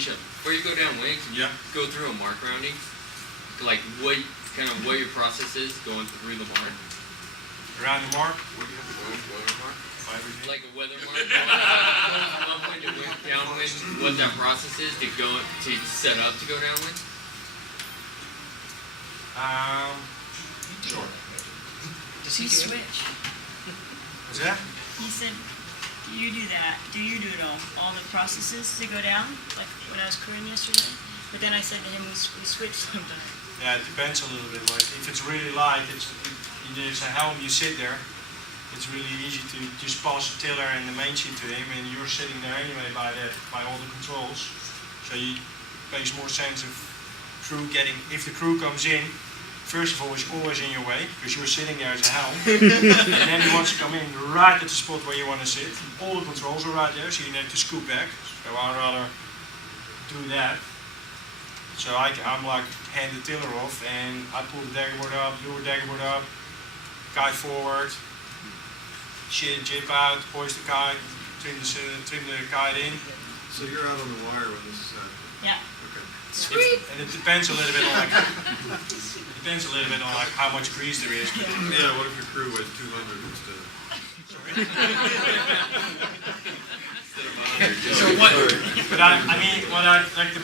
Mischa, before you go downwind, can you go through a mark rounding? Like what your process is going through the mark? Around the mark? What do you have to go into weather mark? Like a weather mark? From upwind to downwind, what that process is to set up to go downwind? Sure. Does he switch? What's that? He said, do you do that? Do you do it all the processes to go down? Like when I was crewing yesterday? But then I said to him, we switch sometimes. Yeah, it depends a little bit. Like if it's really light, there's a helm, you sit there. It's really easy to just pass the tiller and the main sheet to him, and you're sitting there anyway by all the controls. So it makes more sense if the crew comes in. First of all, it's always in your way because you're sitting there as a helm, and then he wants to come in right at the spot where you want to sit. All the controls are right there, so you need to scoop back. So I'd rather do that. So I'm like hand the tiller off, and I pull the daggerboard up, lure daggerboard up, kite forward. Shit, jib out, hoist the kite, trim the kite in. So you're out on the wire when this is Yeah. okay. Sweet. And it depends a little bit on like how much grease there is. Yeah, what if your crew weighs 200 instead of... So what? But I mean, what I like the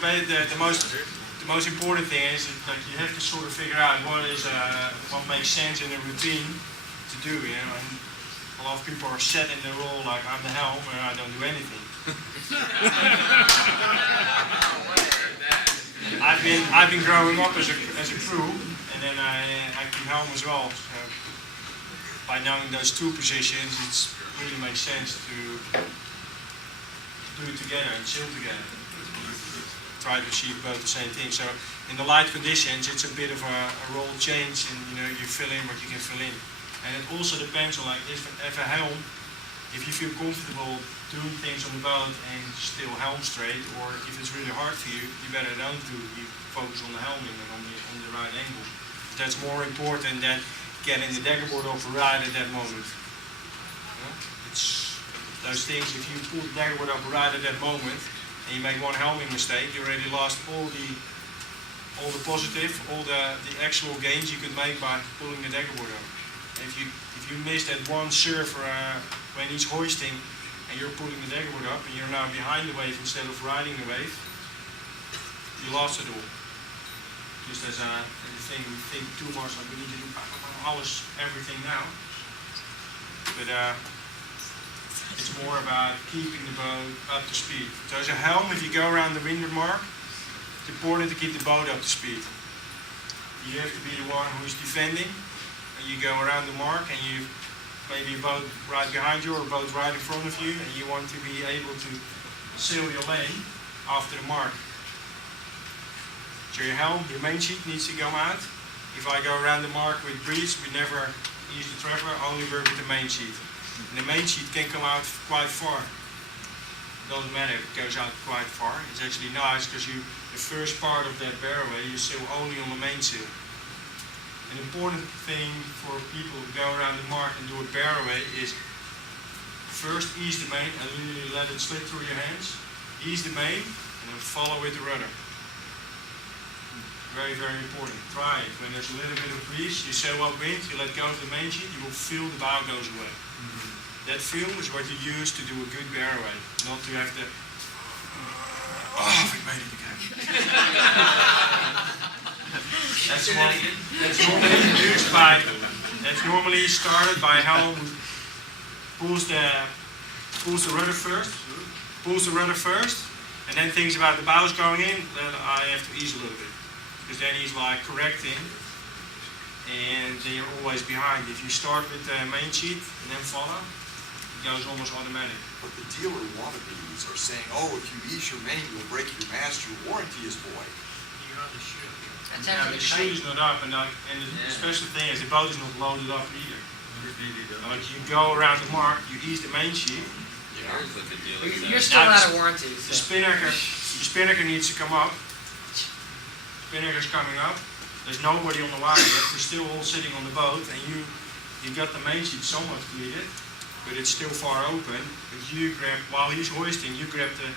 most important thing is that like you have to sort of figure out what makes sense in a routine to do, you know. And a lot of people are set in their role like I'm the helm and I don't do anything. I've been growing up as a crew, and then I keep helm as well. So by knowing those two positions, it really makes sense to do it together and sail together. Try to achieve both the same thing. So in the light conditions, it's a bit of a role change, and you fill in what you can fill in. And it also depends on like if a helm, if you feel comfortable doing things on the boat and still helm straight, or if it's really hard for you, you better don't do it. You focus on the helming and on the right angle. That's more important than getting the daggerboard off right at that moment. It's those things. If you pull the daggerboard up right at that moment and you make one helming mistake, you already lost all the positive, all the actual gains you could make by pulling the daggerboard up. If you miss that one surfer when he's hoisting and you're pulling the daggerboard up and you're now behind the wave instead of riding the wave, you lost it all. Just as a thing, we think too much like we need to do everything now. But it's more about keeping the boat up to speed. So as a helm, if you go around the windward mark, it's important to keep the boat up to speed. You have to be the one who is defending. You go around the mark and you maybe a boat right behind you or a boat right in front of you, and you want to be able to sail your lane after the mark. So your helm, your main sheet needs to go out. If I go around the mark with breeze, we never use the trapper, only work with the main sheet. And the main sheet can come out quite far. It doesn't matter if it goes out quite far. It's actually nice because the first part of that barroway you sail only on the mainsail. An important thing for people who go around the mark and do a barroway is first ease the main and really let it slip through your hands. Ease the main and then follow with the rudder. Very, very important. Try it. When there's a little bit of breeze, you sail upwind, you let go of the main sheet, you will feel the bow goes away. That feel is what you use to do a good barroway, not to have to... Oh, we made it again. That's normally started by helm who pulls the rudder first, and then thinks about the bows going in. Then I have to ease a little bit, because then he's like correcting, and then you're always behind. If you start with the main sheet and then follow, it goes almost automatic. But the dealer wannabes are saying, oh, if you ease your main, you'll break your mast, your warranty is void. Yeah, the shoe is not up, and the special thing is the boat is not loaded up either. Like you go around the mark, you ease the main sheet. You're still out of warranty. The spinnaker needs to come up. Spinnaker's coming up. There's nobody on the water yet. We're still all sitting on the boat, and you got the main sheet somewhat cleared, but it's still far open. But you grab, while he's hoisting, you grab the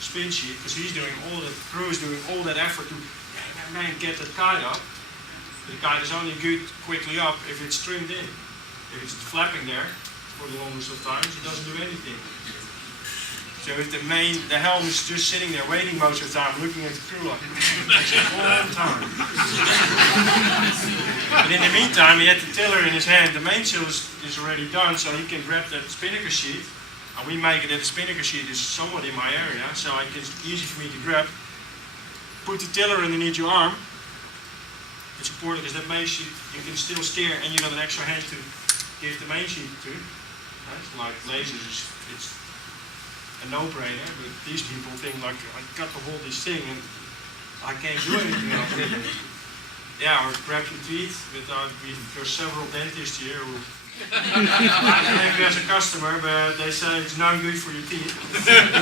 spin sheet, because he's doing all the crew is doing all that effort to get that kite up. The kite is only good quickly up if it's trimmed in. If it's flapping there for the longest of times, it doesn't do anything. So if the helm is just sitting there waiting most of the time, looking at the crew like, takes a long time. But in the meantime, he had the tiller in his hand. The mainsail is already done, so he can grab that spinnaker sheet. And we make it that the spinnaker sheet is somewhat in my area, so it's easy for me to grab. Put the tiller underneath your arm. It's important because that main sheet you can still steer, and you got an extra hand to give the main sheet to. Right? Like lasers, it's a no-brainer, but these people think like, I got to hold this thing and I can't do anything else. Yeah, or grab your teeth. There's several dentists here who I have you as a customer, but they say it's no good for your teeth.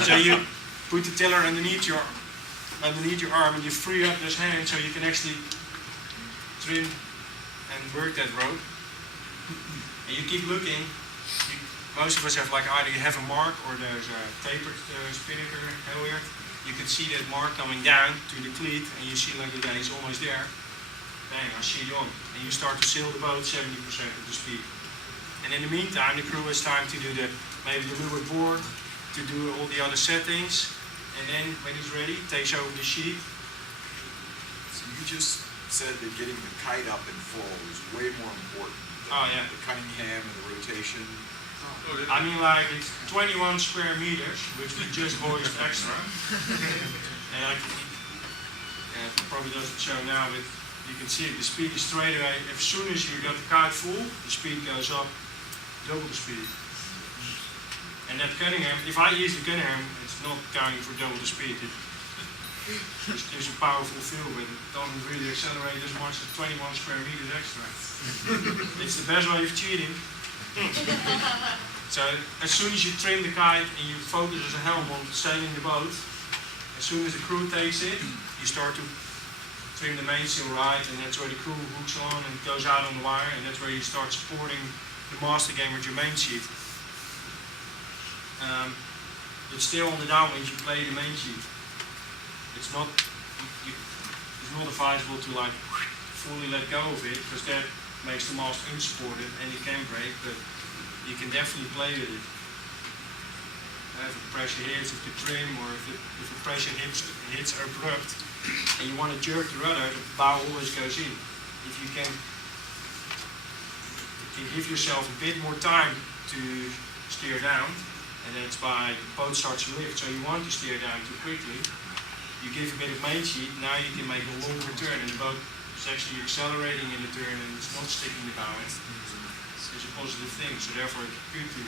So you put the tiller underneath your arm and you free up this hand so you can actually trim and work that rope. And you keep looking. Most of us have like either you have a mark or there's a tapered spinnaker halyard. You can see that mark coming down to the cleat and you see like the guy is almost there. Bang, I see it on. And you start to sail the boat 70% of the speed. And in the meantime, the crew has time to do maybe the leeward board, to do all the other settings. And then when he's ready, takes over the sheet. So you just said that getting the kite up and full is way more important than the Cunningham and the rotation. I mean, like, it's 21 square meters, which we just hoist extra. And it probably doesn't show now, but you can see it, the speed is straight away. As soon as you got the kite full, the speed goes up double the speed. And that Cunningham, if I use the Cunningham, it's not going for double the speed. It gives a powerful feel, but it doesn't really accelerate as much as 21 square meters extra. It's the best way of cheating. So as soon as you trim the kite and you focus as a helm on sailing the boat, as soon as the crew takes it, you start to trim the mainsail right, and that's where the crew hooks on and goes out on the wire, and that's where you start supporting the master game with your main sheet. But still on the downwind you play the main sheet. It's not advisable to like fully let go of it, because that makes the mast unsupported and it can break, but you can definitely play with it. If the pressure hits, if the trim, or if the pressure hits abrupt, and you want to jerk the rudder, the bow always goes in. If you can give yourself a bit more time to steer down, and that's by the boat starts to lift, so you want to steer down too quickly, you give a bit of main sheet, now you can make a longer turn, and the boat is actually accelerating in the turn and it's not sticking the bow in. It's a positive thing, so therefore it's good to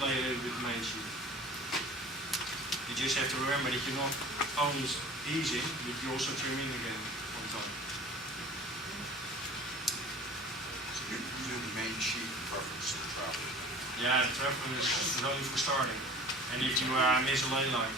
play a little bit main sheet. You just have to remember that you're not only easing, but you're also trimming again on time. So you do the main sheet in preference to the travel. Yeah, the travel is only for starting. And if you miss a ley line.